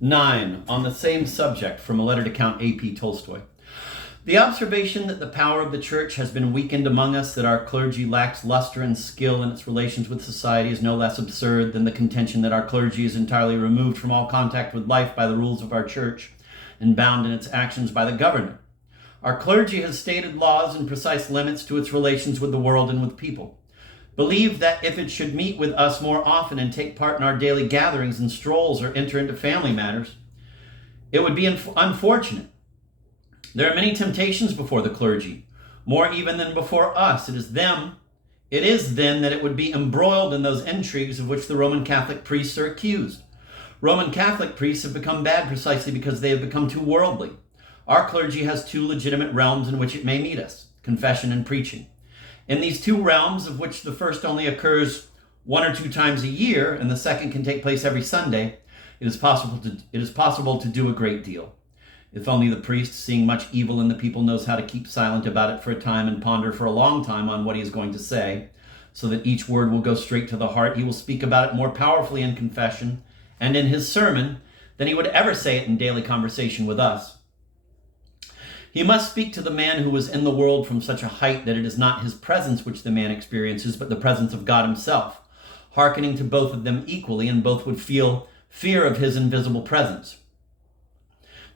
9. On the same subject, from a letter to Count A.P. Tolstoy. The observation that the power of the church has been weakened among us, that our clergy lacks luster and skill in its relations with society, is no less absurd than the contention that our clergy is entirely removed from all contact with life by the rules of our church and bound in its actions by the government. Our clergy has stated laws and precise limits to its relations with the world and with people. Believe that if it should meet with us more often and take part in our daily gatherings and strolls or enter into family matters, it would be unfortunate. There are many temptations before the clergy, more even than before us. It is then that it would be embroiled in those intrigues of which the Roman Catholic priests are accused. Roman Catholic priests have become bad precisely because they have become too worldly. Our clergy has two legitimate realms in which it may meet us: confession and preaching. In these two realms, of which the first only occurs 1 or 2 times a year and the second can take place every Sunday, it is possible to do a great deal. If only the priest, seeing much evil in the people, knows how to keep silent about it for a time and ponder for a long time on what he is going to say, so that each word will go straight to the heart, he will speak about it more powerfully in confession and in his sermon than he would ever say it in daily conversation with us. He must speak to the man who was in the world from such a height that it is not his presence which the man experiences, but the presence of God himself, hearkening to both of them equally, and both would feel fear of his invisible presence.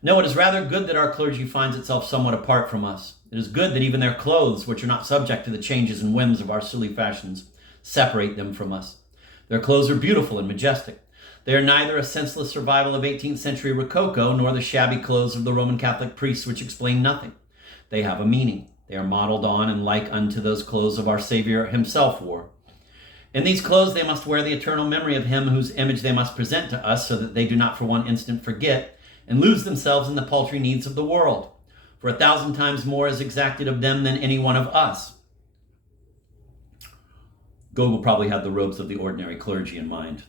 No, it is rather good that our clergy finds itself somewhat apart from us. It is good that even their clothes, which are not subject to the changes and whims of our silly fashions, separate them from us. Their clothes are beautiful and majestic. They are neither a senseless survival of 18th century Rococo nor the shabby clothes of the Roman Catholic priests which explain nothing. They have a meaning. They are modeled on and like unto those clothes of our Savior himself wore. In these clothes they must wear the eternal memory of him whose image they must present to us, so that they do not for one instant forget and lose themselves in the paltry needs of the world. For 1,000 times more is exacted of them than any one of us. Gogol probably had the robes of the ordinary clergy in mind.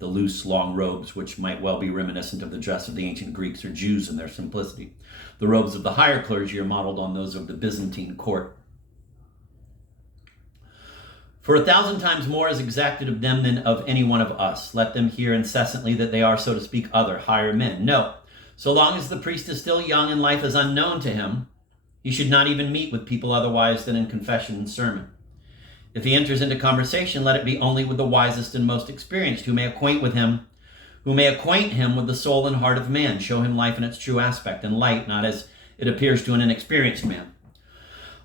The loose, long robes, which might well be reminiscent of the dress of the ancient Greeks or Jews in their simplicity. The robes of the higher clergy are modeled on those of the Byzantine court. For 1,000 times more is exacted of them than of any one of us. Let them hear incessantly that they are, so to speak, other, higher men. No, so long as the priest is still young and life is unknown to him, he should not even meet with people otherwise than in confession and sermon. If he enters into conversation, let it be only with the wisest and most experienced, who may acquaint him with the soul and heart of man, show him life in its true aspect, and light, not as it appears to an inexperienced man.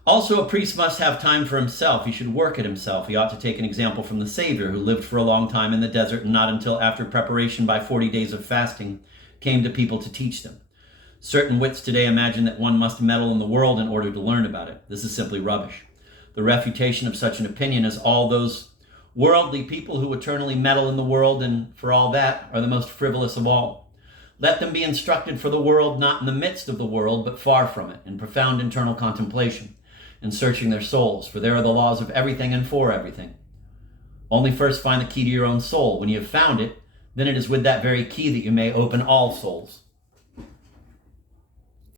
Also, a priest must have time for himself. He should work at himself. He ought to take an example from the Savior, who lived for a long time in the desert, and not until after preparation by 40 days of fasting came to people to teach them. Certain wits today imagine that one must meddle in the world in order to learn about it. This is simply rubbish. The refutation of such an opinion is all those worldly people who eternally meddle in the world, and for all that are the most frivolous of all. Let them be instructed for the world, not in the midst of the world, but far from it, in profound internal contemplation, and searching their souls, for there are the laws of everything and for everything. Only first find the key to your own soul. When you have found it, then it is with that very key that you may open all souls.